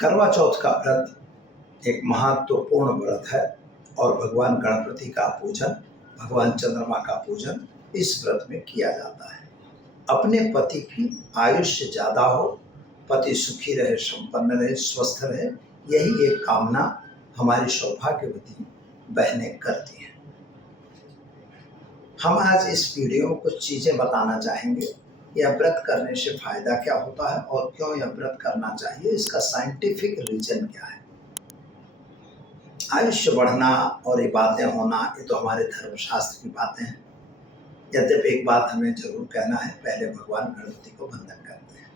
करवा चौथ का व्रत एक महत्वपूर्ण व्रत है और भगवान गणपति का पूजन, भगवान चंद्रमा का पूजन इस व्रत में किया जाता है। अपने पति की आयुष्य ज़्यादा हो, पति सुखी रहे, संपन्न रहे, स्वस्थ रहे, यही एक कामना हमारी सौभाग्यवती बहनें करती हैं। हम आज इस वीडियो में कुछ चीज़ें बताना चाहेंगे। यह व्रत करने से फायदा क्या होता है और क्यों यह व्रत करना चाहिए, इसका साइंटिफिक रीजन क्या है। आयुष्य बढ़ना और ये बातें होना, ये तो हमारे धर्मशास्त्र की बातें हैं। यद्यपि एक बात हमें जरूर कहना है, पहले भगवान गणपति को वंदन करते हैं।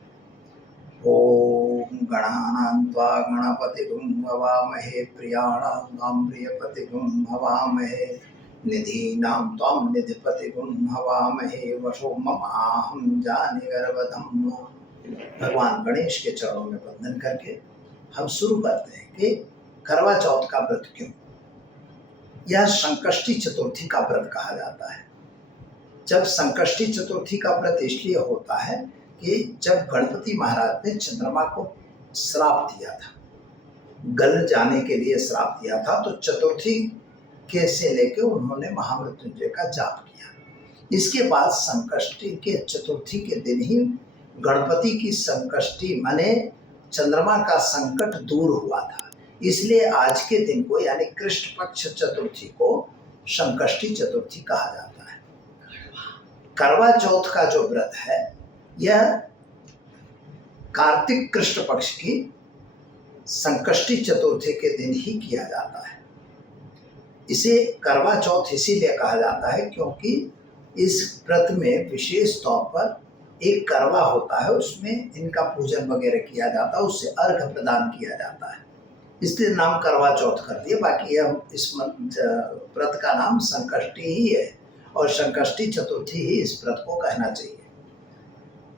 ओम गणानां त्वा गणपतिगुं हवामहे प्रियाणां प्रियपतिगुं हवामहे निधीनां त्वां निधिपतिगुं हवामहे वशो ममाहं जानि गर्भधम्। भगवान गणेश के चरणों में वंदन करके हम शुरू करते हैं कि करवा चौथ का व्रत क्यों। यह संकष्टी चतुर्थी का व्रत कहा जाता है। जब संकष्टी चतुर्थी का व्रत इसलिए होता है कि जब गणपति महाराज ने चंद्रमा को श्राप दिया था, गल जाने के लिए श्राप दिया था, तो चतुर्थी के से लेके उन्होंने महामृत्युंजय का जाप किया। इसके बाद संकष्टी के चतुर्थी के दिन ही गणपति की संकष्टी माने चंद्रमा का संकट दूर हुआ था। इसलिए आज के दिन को यानी कृष्ण पक्ष चतुर्थी को संकष्टी चतुर्थी कहा जाता है। करवा चौथ का जो व्रत है यह कार्तिक कृष्ण पक्ष की संकष्टी चतुर्थी के दिन ही किया जाता है। इसे करवा चौथ इसीलिए कहा जाता है क्योंकि इस व्रत में विशेष तौर पर एक करवा होता है, उसमें इनका पूजन वगैरह किया जाता है, उससे अर्घ प्रदान किया जाता है, इसलिए नाम करवा चौथ कर दिया। बाकी यह इस व्रत का नाम संकष्टी ही है और संकष्टी चतुर्थी ही इस व्रत को कहना चाहिए।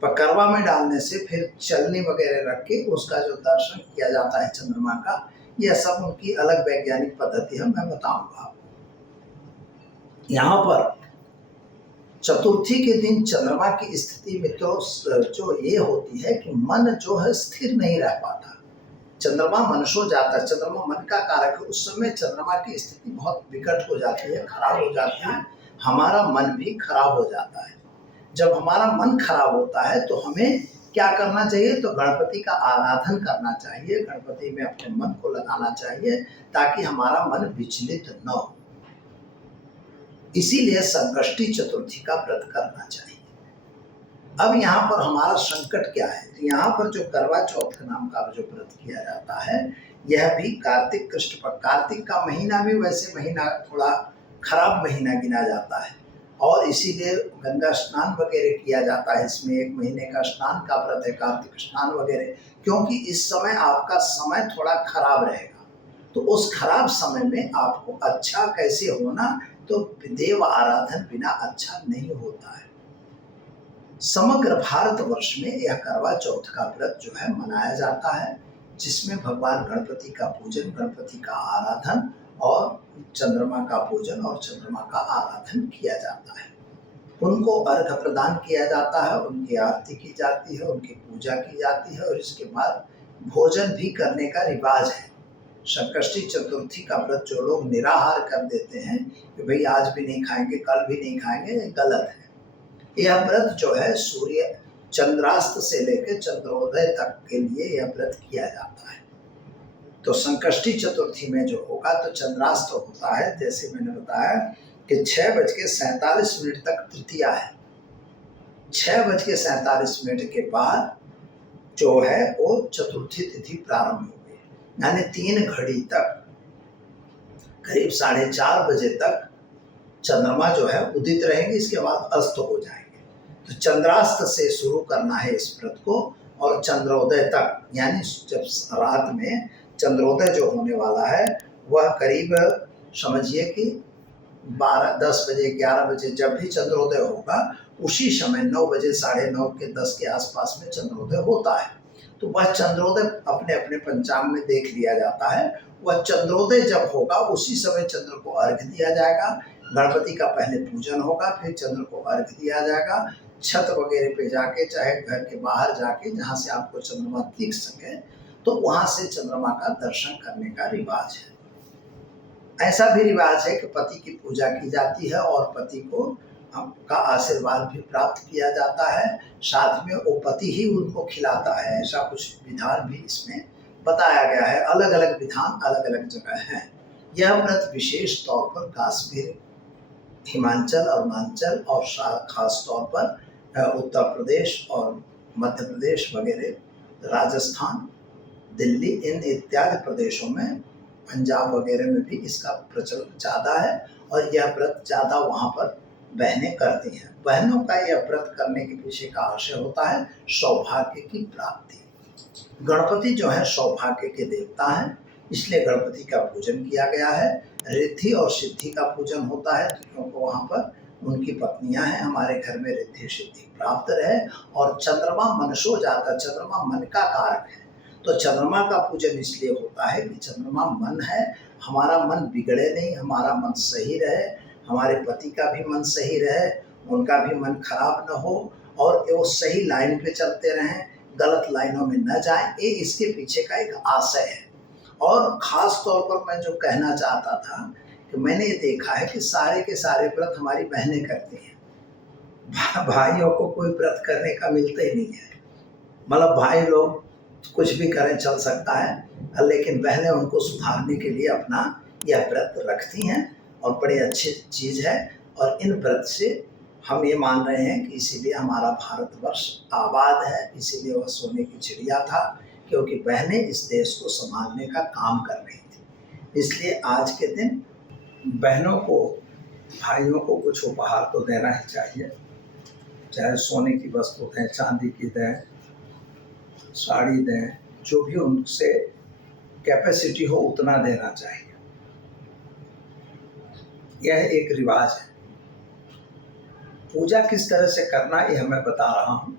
पर करवा में डालने से फिर चलनी वगैरह रख के उसका जो दर्शन किया जाता है चंद्रमा का, यह सब उनकी अलग वैज्ञानिक पद्धति है, मैं बताऊंगा आपको। यहाँ पर चतुर्थी के दिन चंद्रमा की स्थिति में तो जो ये होती है कि मन जो है स्थिर नहीं रह पाता, चंद्रमा मनसो जाता है। चंद्रमा मन का कारक है। उस समय चंद्रमा की स्थिति बहुत विकट हो जाती है, खराब हो जाती है, हमारा मन भी खराब हो जाता है। जब हमारा मन खराब होता है तो हमें क्या करना चाहिए, तो गणपति का आराधन करना चाहिए, गणपति में अपने मन को लगाना चाहिए ताकि हमारा मन विचलित न हो। इसीलिए संकष्टी चतुर्थी का व्रत करना चाहिए। अब यहाँ पर हमारा संकट क्या है, तो यहाँ पर जो करवा चौथ नाम का जो व्रत किया जाता है यह भी कार्तिक कृष्ण पक्ष, कार्तिक का महीना भी वैसे महीना थोड़ा खराब महीना गिना जाता है और इसीलिए गंगा स्नान वगैरह किया जाता है। इसमें एक महीने का स्नान का व्रत है, कार्तिक स्नान वगैरह, क्योंकि इस समय आपका समय थोड़ा खराब रहेगा। तो उस खराब समय में आपको अच्छा कैसे होना, तो देव आराधन बिना अच्छा नहीं होता है। समग्र भारतवर्ष में यह करवा चौथ का व्रत जो है मनाया जाता है, जिसमें भगवान गणपति का पूजन, गणपति का आराधन और चंद्रमा का पूजन और चंद्रमा का आराधन किया जाता है। उनको अर्घ प्रदान किया जाता है, उनकी आरती की जाती है, उनकी पूजा की जाती है और इसके बाद भोजन भी करने का रिवाज है। संकष्टी चतुर्थी का व्रत जो लोग निराहार कर देते हैं कि भाई आज भी नहीं खाएंगे, कल भी नहीं खाएंगे, गलत है। यह व्रत जो है सूर्य चंद्रास्त से लेकर चंद्रोदय तक के लिए यह व्रत किया जाता है। तो संकष्टी चतुर्थी में जो होगा तो चंद्रास्त होता है, जैसे मैंने बताया कि 6:47 तक तृतीया है। 6:47 के बाद जो है वो चतुर्थी तिथि प्रारंभ हो गई, यानी 3 घड़ी तक करीब 4:30 बजे तक चंद्रमा जो है उदित रहेंगे, इसके बाद अस्त हो जाएंगे। तो चंद्रास्त से शुरू करना है इस व्रत को और चंद्रोदय तक, यानी जब रात में चंद्रोदय जो होने वाला है वह करीब समझिए कि 10 बजे 11 बजे जब भी चंद्रोदय होगा उसी समय 9 बजे 9:30 के 10 के आसपास में चंद्रोदय होता है। तो वह चंद्रोदय अपने अपने पंचांग में देख लिया जाता है। वह चंद्रोदय जब होगा उसी समय चंद्र को अर्घ दिया जाएगा। गणपति का पहले पूजन होगा, फिर चंद्र को अर्घ दिया जाएगा। छत वगैरह पे जाके, चाहे घर के बाहर जाके, जहाँ से आपको चंद्रमा दिख सके, तो वहां से चंद्रमा का दर्शन करने का रिवाज है। ऐसा भी रिवाज है कि पति की पूजा की जाती है और पति को का आशीर्वाद भी प्राप्त किया जाता है, साथ में वो पति ही उनको खिलाता है। ऐसा कुछ विधान भी इसमें बताया गया है। अलग अलग विधान अलग अलग जगह हैं। यह व्रत विशेष तौर पर कश्मीर, हिमाचल, अरुणाचल और खास तौर पर उत्तर प्रदेश और मध्य प्रदेश वगैरह, राजस्थान, दिल्ली, इन इत्यादि प्रदेशों में, पंजाब वगैरह में भी इसका प्रचलन ज़्यादा है और यह व्रत ज़्यादा वहाँ पर बहनें करती हैं। बहनों का यह व्रत करने के पीछे का आशय होता है सौभाग्य की प्राप्ति। गणपति जो है सौभाग्य के देवता हैं, इसलिए गणपति का पूजन किया गया है। रिद्धि और सिद्धि का पूजन होता है क्योंकि वहाँ पर उनकी पत्नियां हैं, हमारे घर में रिद्धि सिद्धि प्राप्त रहे। और चंद्रमा मनसो जाता, चंद्रमा मन का कारक है, तो चंद्रमा का पूजन इसलिए होता है कि चंद्रमा मन है, हमारा मन बिगड़े नहीं, हमारा मन सही रहे, हमारे पति का भी मन सही रहे, उनका भी मन खराब न हो और वो सही लाइन पे चलते रहें, गलत लाइनों में न जाएं। ये इसके पीछे का एक आशय है। और ख़ास तौर पर मैं जो कहना चाहता था कि मैंने ये देखा है कि सारे के सारे व्रत हमारी बहनें करती हैं। भाइयों को कोई व्रत करने का मिलता ही नहीं है। मतलब भाई लोग कुछ भी करें चल सकता है, लेकिन बहनें उनको सुधारने के लिए अपना यह व्रत रखती हैं और बड़ी अच्छी चीज़ है। और इन व्रत से हम ये मान रहे हैं कि इसीलिए हमारा भारतवर्ष आबाद है, इसीलिए वह सोने की चिड़िया था, क्योंकि बहनें इस देश को संभालने का काम कर रही थी। इसलिए आज के दिन बहनों को, भाइयों को कुछ उपहार तो देना ही चाहिए, चाहे सोने की वस्तु दें, चांदी की दें, साड़ी दें, जो भी उनसे कैपेसिटी हो उतना देना चाहिए। यह एक रिवाज है। पूजा किस तरह से करना ये मैं बता रहा हूँ।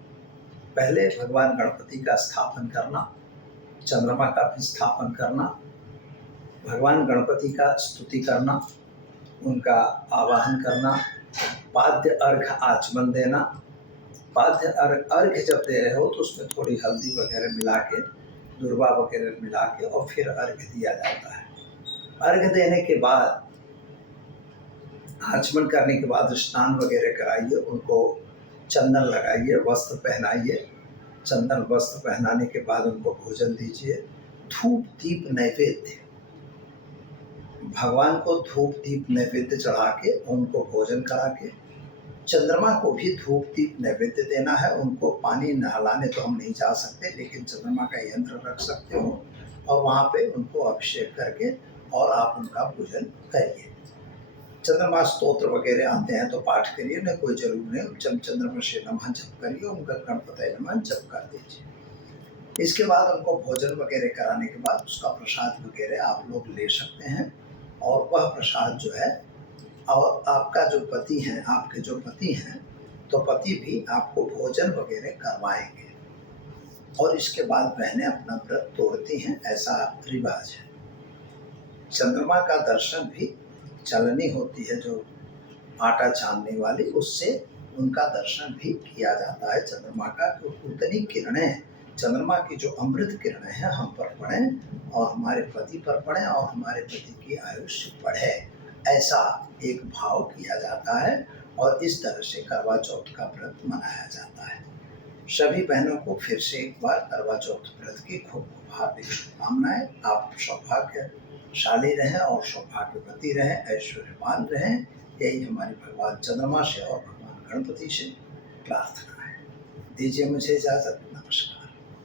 पहले भगवान गणपति का स्थापन करना, चंद्रमा का भी स्थापन करना, भगवान गणपति का स्तुति करना, उनका आवाहन करना, पाद्य अर्घ आचमन देना। पाद्य अर्घ जब दे रहे हो तो उसमें थोड़ी हल्दी वगैरह मिला के, दुर्वा वगैरह मिला के और फिर अर्घ दिया जाता है। अर्घ देने के बाद, आचमन करने के बाद स्नान वगैरह कराइए, उनको चंदन लगाइए, वस्त्र पहनाइए। चंदन वस्त्र पहनाने के बाद उनको भोजन दीजिए। धूप दीप नैवेद्य, भगवान को धूप दीप नैवेद्य चढ़ा के उनको भोजन करा के, चंद्रमा को भी धूप दीप नैवेद्य देना है। उनको पानी नहलाने तो हम नहीं जा सकते, लेकिन चंद्रमा का यंत्र रख सकते हो और वहाँ पे उनको अभिषेक करके और आप उनका पूजन करिए। चंद्रमा स्तोत्र वगैरह आते हैं तो पाठ करिए, न कोई जरूर नहीं। जब चंद्रमा से नमः जप करिए, उनका गणपति नमः जप कर दीजिए। इसके बाद उनको भोजन वगैरह कराने के बाद उसका प्रसाद वगैरह आप लोग ले सकते हैं। और वह प्रसाद जो है, और आपका जो पति हैं, आपके जो पति हैं, तो पति भी आपको भोजन वगैरह करवाएंगे। और इसके बाद बहनें अपना व्रत तोड़ती हैं, ऐसा रिवाज है। चंद्रमा का दर्शन भी चलनी होती है, जो आटा छानने वाली, उससे उनका दर्शन भी किया जाता है चंद्रमा का। क्योंकि उतनी किरणें, चंद्रमा की जो अमृत किरणें हैं हम पर पड़ें और हमारे पति पर पड़ें और हमारे पति की आयुष्य बढ़े, ऐसा एक भाव किया जाता है। और इस तरह से करवा चौथ का व्रत मनाया जाता है। सभी बहनों को फिर से एक बार करवा चौथ व्रत की खूब हार्दिक शुभकामनाएं। आप सौभाग्यशाली रहें और सौभाग्यवती रहें, ऐश्वर्यवान रहें, यही हमारी भगवान चंद्रमा से और भगवान गणपति से प्रार्थना है। दीजिए मुझे इजाज़त।